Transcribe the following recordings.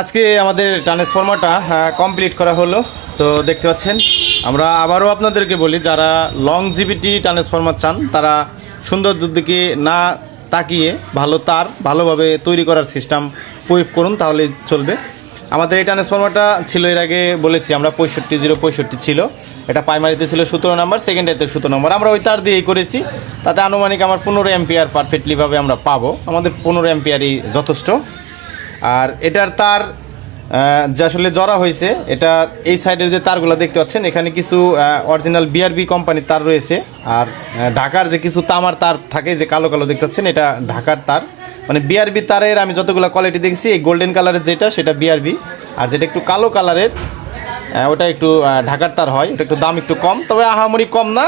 আজকে আমাদের ট্রান্সফরমারটা কমপ্লিট করা হলো। তো দেখতে পাচ্ছেন, আমরা আবারও আপনাদেরকে বলি, যারা লং জিবিটি ট্রান্সফরমার চান তারা সৌন্দর্যের দিকে না তাকিয়ে ভালো তার ভালোভাবে তৈরি করার সিস্টেম প্রয়োগ করুন, তাহলে চলবে। আমাদের এই ট্রান্সফরমারটা ছিল, এর আগে বলেছি আমরা 65-065 ছিল, এটা প্রাইমারিতে ছিল 17 নম্বর, সেকেন্ডারিতে 17 নম্বর। আমরা ওই তার দিয়েই করেছি, তাতে আনুমানিক আমার 15 অ্যাম্পিয়ার পারফেক্টলিভাবে আমরা পাবো। আমাদের 15 অ্যাম্পিয়ারই যথেষ্ট। আর এটার তার যে আসলে জড়া হয়েছে, এটা এই সাইডের যে তারগুলো দেখতে পাচ্ছেন, এখানে কিছু অরিজিনাল বিআরবি কোম্পানির তার রয়েছে। আর ঢাকার যে কিছু তামার তার থাকে, যে কালো কালো দেখতে পাচ্ছেন, এটা ঢাকার তার। মানে বিআরবি তারের আমি যতগুলো কোয়ালিটি দেখছি, এই গোল্ডেন কালারের যেটা সেটা বিআরবি, আর যেটা একটু কালো কালারের ওটা একটু ঢাকার তার হয়। এটা একটু দাম একটু কম, তবে আহামরি কম না,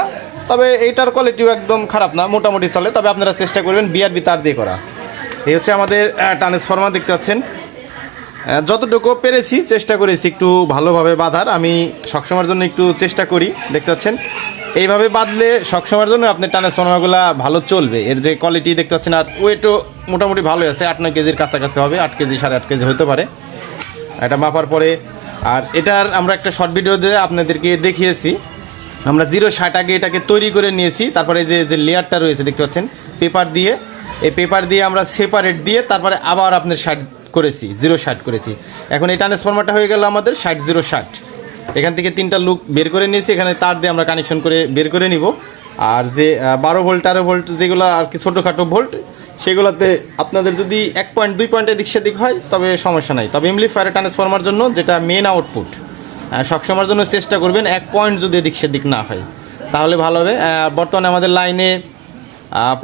তবে এইটার কোয়ালিটিও একদম খারাপ না, মোটামুটি চলে। তবে আপনারা চেষ্টা করবেন বিআরবি তার দিয়ে করা। এই হচ্ছে আমাদের ট্রান্সফরমার, দেখতে পাচ্ছেন। যতটুকু পেরেছি চেষ্টা করেছি একটু ভালোভাবে বাঁধার। আমি সবসময়ের জন্য একটু চেষ্টা করি, দেখতে পাচ্ছেন। এইভাবে বাঁধলে সবসময়ের জন্য আপনার ট্রান্সফরমারগুলো ভালো চলবে। এর যে কোয়ালিটি দেখতে পাচ্ছেন, আর ওয়েটও মোটামুটি ভালোই আছে, 8-9 কেজির কাছাকাছি হবে, 8 কেজি 8.5 কেজি হতে পারে এটা মাপার পরে। আর এটার আমরা একটা শর্ট ভিডিও দিয়ে আপনাদেরকে দেখিয়েছি। আমরা 0.60 আগে এটাকে তৈরি করে নিয়েছি, তারপরে যে লেয়ারটা রয়েছে দেখতে পাচ্ছেন পেপার দিয়ে, এই পেপার দিয়ে আমরা সেপারেট দিয়ে তারপরে আবার আপনার 60 করেছি, 0.60 করেছি। এখন এই ট্রান্সফরমারটা হয়ে গেল আমাদের 60-060। এখান থেকে 3টা লুক বের করে নিয়েছি, এখানে তার দিয়ে আমরা কানেকশন করে বের করে নিব। আর যে 12 ভোল্ট 13 ভোল্ট যেগুলো আর কি ছোটোখাটো ভোল্ট, সেগুলোতে আপনাদের যদি 1 পয়েন্ট 2 পয়েন্ট এদিক সেদিক হয় তবে সমস্যা নাই। তবে এমপ্লিফায়ার ট্রান্সফরমার জন্য যেটা মেন আউটপুট, সবসময়ের জন্য চেষ্টা করবেন 1 পয়েন্ট যদি এদিক সেদিক না হয় তাহলে ভালো হবে। বর্তমানে আমাদের লাইনে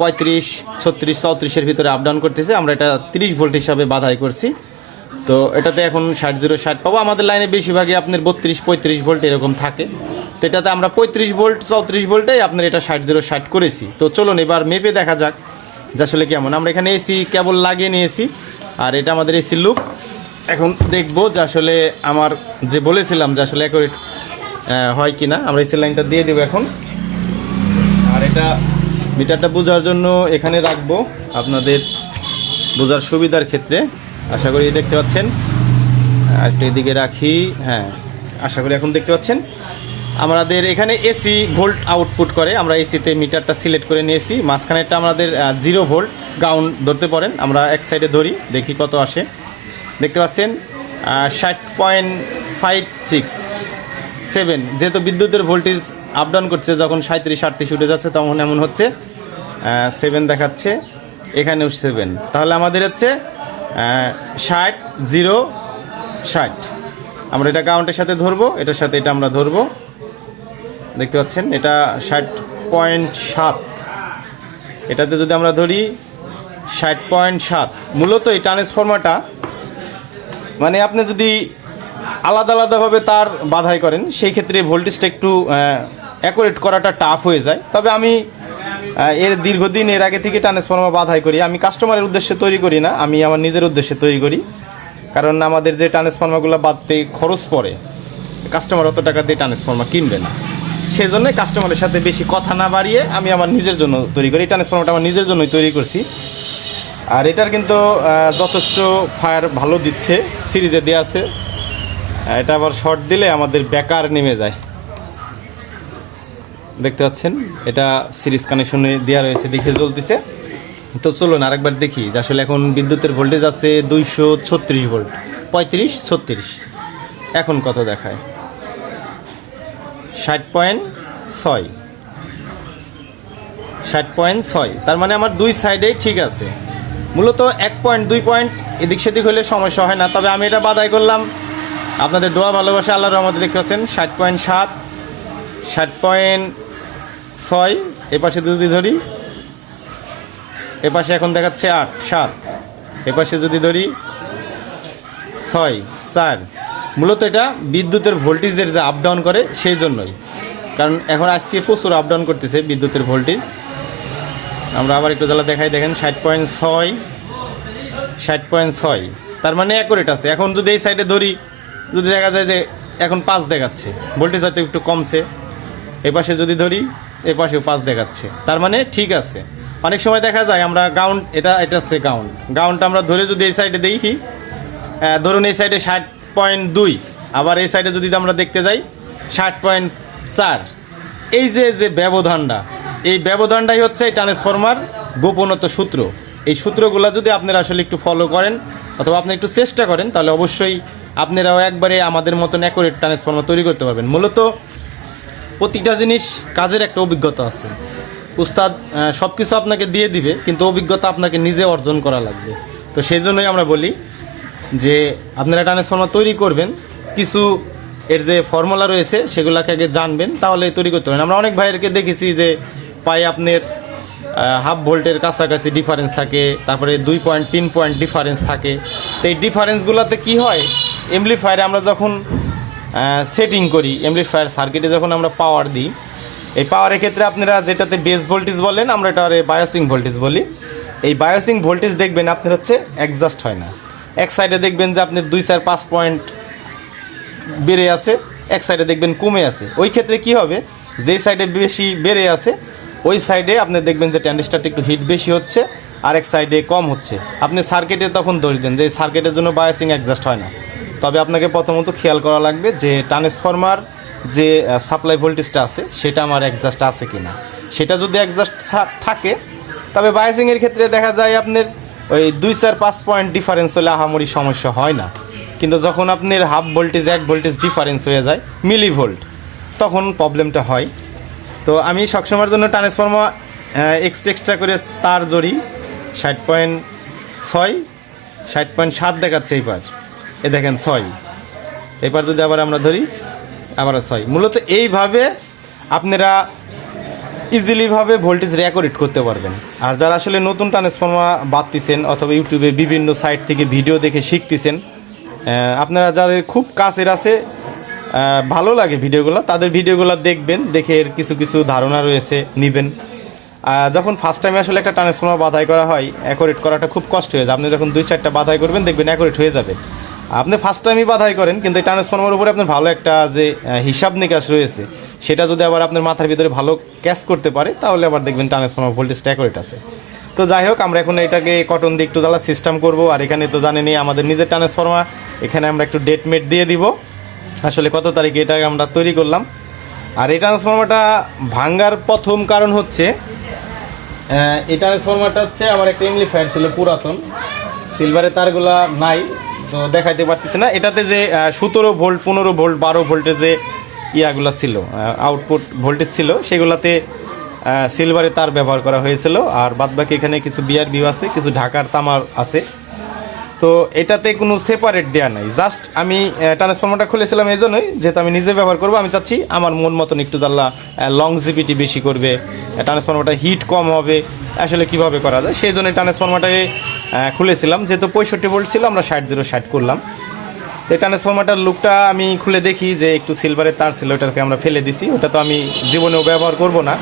35, 36, 34-এর ভিতরে আপ ডাউন করতেছে। আমরা এটা 30 ভোল্ট হিসাবে বাধাই করছি, তো এটাতে এখন 60-060 পাবো। আমাদের লাইনে বেশিরভাগই আপনার 32-35 ভোল্ট এরকম থাকে, তো এটাতে আমরা 35 ভোল্ট 34 ভোল্টেই আপনার এটা 60-060 করেছি। তো চলুন এবার মেপে দেখা যাক যে আসলে কেমন। আমরা এখানে এসি কেবল লাগিয়ে নিয়েছি, আর এটা আমাদের এসি লুক। এখন দেখবো যে আসলে আমার যে বলেছিলাম যে আসলে অ্যাকুরেট হয় কি না। আমরা এসি লাইনটা দিয়ে দেবো এখন, আর এটা মিটারটা বোঝার জন্য এখানে রাখবো আপনাদের বোঝার সুবিধার ক্ষেত্রে। আশা করি দেখতে পাচ্ছেন, একটু এদিকে রাখি, হ্যাঁ আশা করি এখন দেখতে পাচ্ছেন। আমাদের এখানে এসি ভোল্ট আউটপুট করে, আমরা এসিতে মিটারটা সিলেক্ট করে নিয়েছি। মাঝখানেরটা আমাদের 0 ভোল্ট গ্রাউন্ড ধরতে পারেন, আমরা এক সাইডে ধরি, দেখি কত আসে। দেখতে পাচ্ছেন 60.56-7, যেহেতু বিদ্যুতের ভোল্টেজ আপ ডাউন করছে, যখন 37-38 উঠে যাচ্ছে তখন এমন হচ্ছে 7 দেখাচ্ছে, এখানেও 7। তাহলে আমাদের হচ্ছে 60-060। আমরা এটা কাউন্টের সাথে ধরবো, এটার সাথে এটা আমরা ধরবো, দেখতে পাচ্ছেন এটা 60.7। এটাতে যদি আমরা ধরি 60.7, মূলত এই ট্রান্সফরমারটা মানে আপনি যদি আলাদা আলাদাভাবে তার বাধাই করেন, সেই ক্ষেত্রে ভোল্টেজটা একটু অ্যাকুরেট করাটা টাফ হয়ে যায়। তবে আমি এর দীর্ঘদিন এর আগে থেকে ট্রান্সফরমার বাধাই করি। আমি কাস্টমারের উদ্দেশ্যে তৈরি করি না, আমি আমার নিজের উদ্দেশ্যে তৈরি করি। কারণ আমাদের যে ট্রান্সফরমারগুলো বাঁধতে খরচ পড়ে, কাস্টমার অত টাকা দিয়ে ট্রান্সফরমার কিনবে না, সেই জন্য কাস্টমারের সাথে বেশি কথা না বাড়িয়ে আমি আমার নিজের জন্য তৈরি করি। এই ট্রান্সফরমারটা আমার নিজের জন্যই তৈরি করছি। আর এটার কিন্তু যথেষ্ট ফায়ার ভালো দিচ্ছে, সিরিজে দেওয়া আছে। এটা আবার শর্ট দিলে আমাদের বেকার নেমে যায়, দেখতে পাচ্ছেন। এটা সিরিজ কানেকশনে দেওয়া রয়েছে, দেখে জ্বলতেছে। তো চলুন আরেকবার দেখি যে আসলে এখন বিদ্যুতের ভোল্টেজ আছে 236 ভোল্ট, 35-36। এখন কত দেখায়? 60.6, 60.6। তার মানে আমার দুই সাইডেই ঠিক আছে। মূলত 1 পয়েন্ট 2 পয়েন্ট এদিক সেদিক হলে সমস্যা হয় না। তবে আমি এটা বাধাই করলাম আপনাদের দোয়া ভালোবাসা আল্লাহর রহমতে, দেখতে পাচ্ছেন 60.7, 60.6। এপাশে যদি ধরি, এপাশে এখন দেখাচ্ছে 8, 7। এপাশে যদি ধরি 6, 4। মূলত এটা বিদ্যুতের ভোল্টেজের যে আপ ডাউন করে সেই জন্যই, কারণ এখন আজকে প্রচুর আপ ডাউন করতেছে বিদ্যুতের ভোল্টেজ। আমরা আবার একটু জ্বালা দেখাই, দেখেন 60.6, 60.6। তার মানে অ্যাকুরেট আছে। এখন যদি এই সাইডে ধরি, যদি দেখা যায় যে এখন 5 দেখাচ্ছে, ভোল্টেজ হয়তো একটু কমছে। এপাশে যদি ধরি, এপাশেও 5 দেখাচ্ছে, তার মানে ঠিক আছে। অনেক সময় দেখা যায় আমরা গাউন্ড, এটা হচ্ছে গাউন্ডটা আমরা ধরে যদি এই সাইডে দেখি, ধরুন এই সাইডে 60.2, আবার এই সাইডে যদি আমরা দেখতে যাই 60.4। এই যে যে ব্যবধানটা, এই ব্যবধানটাই হচ্ছে এই ট্রান্সফরমার গোপনত সূত্র। এই সূত্রগুলো যদি আপনারা আসলে একটু ফলো করেন অথবা আপনি একটু চেষ্টা করেন, তাহলে অবশ্যই আপনারাও একবারে আমাদের মতন অ্যাকুরেট ট্রান্সফরমার তৈরি করতে পারবেন। মূলত প্রতিটা জিনিস কাজের একটা অভিজ্ঞতা আছে। উস্তাদ সব কিছু আপনাকে দিয়ে দিবে, কিন্তু অভিজ্ঞতা আপনাকে নিজে অর্জন করা লাগবে। তো সেই জন্যই আমরা বলি যে আপনারা ট্রান্সফরমার তৈরি করবেন, কিছু এর যে ফর্মুলা রয়েছে সেগুলোকে আগে জানবেন, তাহলে তৈরি করতে পারেন। আমরা অনেক ভাইয়েরকে দেখেছি যে পায়ে আপনার হাফ ভোল্টের কাছাকাছি ডিফারেন্স থাকে, তারপরে 2.3 পয়েন্ট ডিফারেন্স থাকে। তো এই ডিফারেন্সগুলোতে কী হয়, এমপ্লিফায়ারে আমরা যখন সেটিং করি, এমপ্লিফায়ার সার্কিটে যখন আমরা পাওয়ার দিই, এই পাওয়ারের ক্ষেত্রে আপনারা যেটাতে বেস ভোল্টেজ বলেন, আমরা এটারে বায়োসিং ভোল্টেজ বলি। এই বায়োসিং ভোল্টেজ দেখবেন আপনার হচ্ছে অ্যাডজাস্ট হয় না। এক সাইডে দেখবেন যে আপনার 2-4-5 পয়েন্ট বেড়ে আছে, এক সাইডে দেখবেন কমে আছে। ওই ক্ষেত্রে কি হবে, যেই সাইডে বেশি বেড়ে আছে ওই সাইডে আপনি দেখবেন যে ট্রানজিস্টরটা একটু হিট বেশি হচ্ছে, আর এক সাইডে কম হচ্ছে। আপনি সার্কিটে তখন দোষ দেন যে সার্কিটের জন্য বায়োসিং অ্যাডজাস্ট হয় না। তবে আপনাকে প্রথমত খেয়াল করা লাগবে যে ট্রান্সফরমার যে সাপ্লাই ভোল্টেজটা আছে সেটা আমার অ্যাডজাস্ট আছে কি না। সেটা যদি অ্যাডজাস্ট থাকে তবে বায়োসিংয়ের ক্ষেত্রে দেখা যায় আপনার ওই 2-4-5 পয়েন্ট ডিফারেন্স হলে আহামরি সমস্যা হয় না। কিন্তু যখন আপনার হাফ ভোল্টেজ 1 ভোল্টেজ ডিফারেন্স হয়ে যায় মিলি ভোল্ট, তখন প্রবলেমটা হয়। তো আমি সবসময়ের জন্য ট্রান্সফরমার এক্সট্রা করে তার জড়ি 60.6, 60.7 দেখাচ্ছে এইবার। এ দেখেন 6, এবার যদি আবার আমরা ধরি আবার 6। মূলত এইভাবে আপনারা ইজিলিভাবে ভোল্টেজ রেকর্ড করতে পারবেন। আর যারা আসলে নতুন ট্রান্সফরমার বাঁধতেছেন অথবা ইউটিউবে বিভিন্ন সাইট থেকে ভিডিও দেখে শিখতেছেন, আপনারা যাদের খুব কাছের আছে, ভালো লাগে ভিডিওগুলো, তাদের ভিডিওগুলো দেখবেন, দেখে এর কিছু কিছু ধারণা রয়েছে নেবেন। যখন ফার্স্ট টাইমে আসলে একটা ট্রান্সফরমার বাধাই করা হয়, অ্যাকুরেট করাটা খুব কষ্ট হয়ে যায়। আপনি যখন 2-4টা বাধাই করবেন দেখবেন অ্যাকুরেট হয়ে যাবে। আপনি ফার্স্ট টাইমই বাধাই করেন, কিন্তু এই ট্রান্সফরমার উপরে আপনার ভালো একটা যে হিসাব নিকাশ রয়েছে সেটা যদি আবার আপনার মাথার ভিতরে ভালো ক্যাচ করতে পারে, তাহলে আবার দেখবেন ট্রান্সফরমার ভোল্টেজটা অ্যাকুরেট আছে। তো যাই হোক, আমরা এখন এটাকে কটন দিয়ে একটু জ্বালা সিস্টেম করব। আর এখানে তো জানেনই আমাদের নিজের ট্রান্সফরমার, এখানে আমরা একটু ডেট মেট দিয়ে দিব আসলে কত তারিখে এটাকে আমরা তৈরি করলাম। আর এই ট্রান্সফরমারটা ভাঙ্গার প্রথম কারণ হচ্ছে, এই ট্রান্সফরমারটা হচ্ছে আমার একটা এমপ্লিফায়ার ছিল পুরাতন, সিলভারের তারগুলা নাই তো দেখাইতে পারতেছে না। এটাতে যে 17 ভোল্ট, 15 ভোল্ট, 12 ভোল্টের যে ইয়াগুলো ছিল, আউটপুট ভোল্টেজ ছিল, সেগুলোতে সিলভারের তার ব্যবহার করা হয়েছিল। আর বাদবাকি এখানে কিছু বিআর ভিউ আছে, কিছু ঢাকার তামার আছে। তো এটাতে কোনো সেপারেট দেওয়া নাই, জাস্ট আমি ট্রান্সফরমারটা খুলেছিলাম এই জন্যই, যেহেতু আমি নিজে ব্যবহার করবো, আমি চাচ্ছি আমার মন মতন একটু জ্বালা লংজিভিটি বেশি করবে, ট্রান্সফরমারটা হিট কম হবে, আসলে কিভাবে করা যায় সেই জন্য ট্রান্সফরমারটাকে খুলেছিলাম। যেহেতু 65 ভোল্ট ছিল, আমরা 60 করলাম। তো এই ট্রান্সফরমারটার লুকটা আমি খুলে দেখি যে একটু সিলভারের তার ছিল, ওটাকে আমরা ফেলে দিছি, ওটা তো আমি জীবনেও ব্যবহার করব না।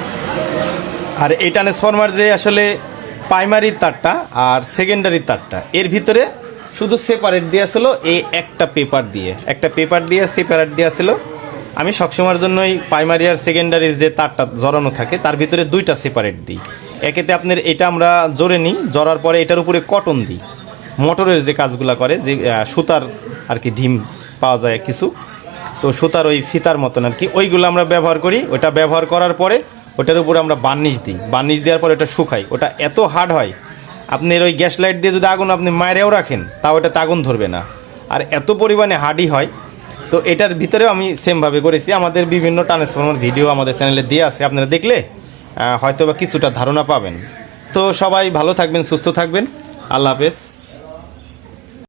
আর এই ট্রান্সফরমার যে আসলে প্রাইমারি তারটা আর সেকেন্ডারি তারটা, এর ভিতরে শুধু সেপারেট দেওয়া ছিল এই একটা পেপার দিয়ে সেপারেট দেওয়া ছিল। আমি সবসময়ের জন্যই প্রাইমারি আর সেকেন্ডারি যে তারটা জড়ানো থাকে তার ভিতরে 2টা সেপারেট দিই। একেতে আপনার এটা আমরা জোরে নিই, জড়ার পরে এটার উপরে কটন দিই, মোটরের যে কাজগুলো করে, যে সুতার আর কি ডিম পাওয়া যায় কিছু, তো সুতার ওই ফিতার মতন আর কি, ওইগুলো আমরা ব্যবহার করি। ওটা ব্যবহার করার পরে ওটার উপরে আমরা বার্নিশ দিই, বার্নিশ দেওয়ার পরে ওটা শুকাই। ওটা এত হার্ড হয়, আপনার ওই গ্যাস লাইট দিয়ে যদি আগুন আপনি মায়েরাও রাখেন তাও ওটাতে আগুন ধরবে না, আর এত পরিমাণে হার্ডই হয়। তো এটার ভিতরেও আমি সেমভাবে করেছি। আমাদের বিভিন্ন ট্রান্সফরমার ভিডিও আমাদের চ্যানেলে দিয়ে আছে, আপনারা দেখলে হয়তো বা কিছুটা ধারণা পাবেন। তো সবাই ভালো থাকবেন, সুস্থ থাকবেন, আল্লাহ হাফেজ।